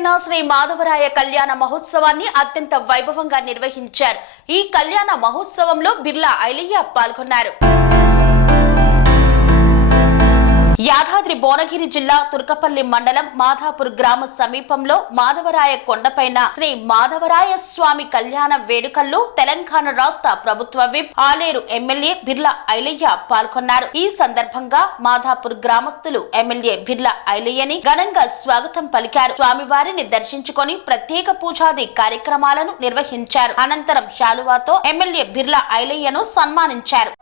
కొండపైన శ్రీ మాధవరాయ కళ్యాణ మహోత్సవాన్ని అత్యంత వైభవంగా నిర్వహించారు. ఈ కళ్యాణ మహోత్సవంలో బిర్లా ఐలయ్య పాల్గొన్నారు. యాదాద్రి భువనగిరి జిల్లా తుర్కపల్లి మండలం మాధాపూర్ గ్రామ సమీపంలో మాధవరాయ కొండపైన శ్రీ మాధవరాయ స్వామి కళ్యాణ వేడుకల్లో తెలంగాణ రాష్ట్ర ప్రభుత్వ విప్ ఆలేరు ఎమ్మెల్యే బిర్లా ఐలయ్య పాల్గొన్నారు. ఈ సందర్భంగా మాధాపూర్ గ్రామస్తులు ఎమ్మెల్యే బిర్లా ఐలయ్యని ఘనంగా స్వాగతం పలికారు. స్వామివారిని దర్శించుకొని ప్రత్యేక పూజాది కార్యక్రమాలను నిర్వహించారు. అనంతరం శాలువాతో ఎమ్మెల్యే బిర్లా ఐలయ్యను సన్మానించారు.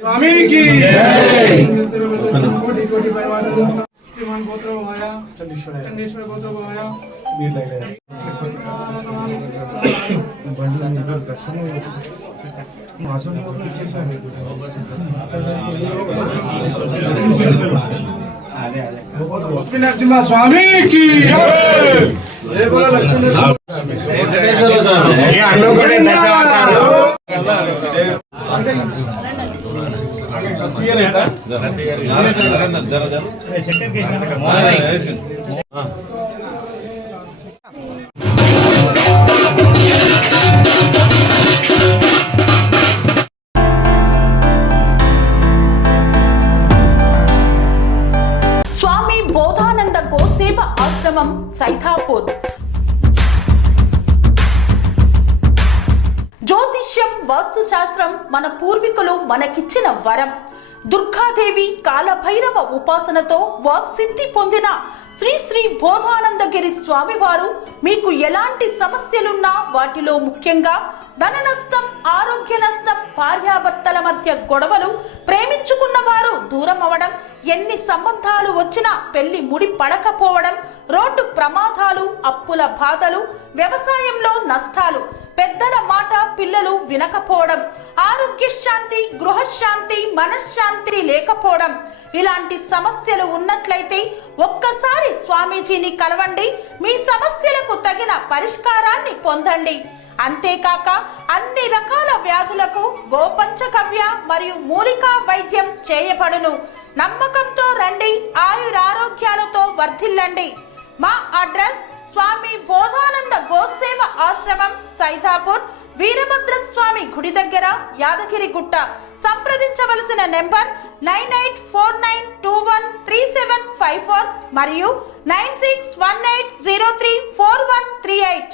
स्वामी की चंडेश्वर गोत्र भवाया नरसिम्हा स्वामी की స్వామి బోధానంద గోసేవ ఆశ్రమం సైథాపూర్. జ్యోతిష్యం, వాస్తుశాస్త్రం మన పూర్వీకులు మనకిచ్చిన వరం. దుర్గాదేవి, కాలభైరవ ఉపాసనతో వాక్సిద్ధి పొందిన శ్రీ శ్రీ బోధానందగిరి స్వామివారు మీకు ఎలాంటి సమస్యలున్నా, వాటిలో ముఖ్యంగా ధన నష్టం, ఆరోగ్య నష్టం, భార్యాభర్తల మధ్య గొడవలు, ప్రేమించుకున్న వారు దూరం అవడం, ఎన్ని సంబంధాలు వచ్చినా పెళ్లి ముడి పడకపోవడం, రోడ్డు ప్రమాదాలు, అప్పుల బాధలు, వ్యవసాయంలో నష్టాలు, పెద్దల మాట పిల్లలు వినకపోవడం, ఆరోగ్య శాంతి, గృహశాంతి, మనశ్శాంతి లేకపోవడం, ఇలాంటి సమస్యలు ఉన్నట్లయితే ఒక్కసారి స్వామీజీని కలవండి. మీ సమస్యలకు తగిన పరిష్కారాన్ని పొందండి. అంతేకాక అన్ని రకాల వ్యాధులకు గోపంచకవ్య మరియు మూలికా వైద్యం చేయబడును. నమ్మకంతో రండి, ఆయురారోగ్యాలతో వర్ధిల్లండి. మా అడ్రస్ స్వామి బోధానంద గోసేవ ఆశ్రమం సైథాపూర్, వీరభద్ర స్వామి గుడి దగ్గర, యాదగిరిగుట్ట. సంప్రదించవలసిన నెంబర్ 9849213754 మరియు 9618034138.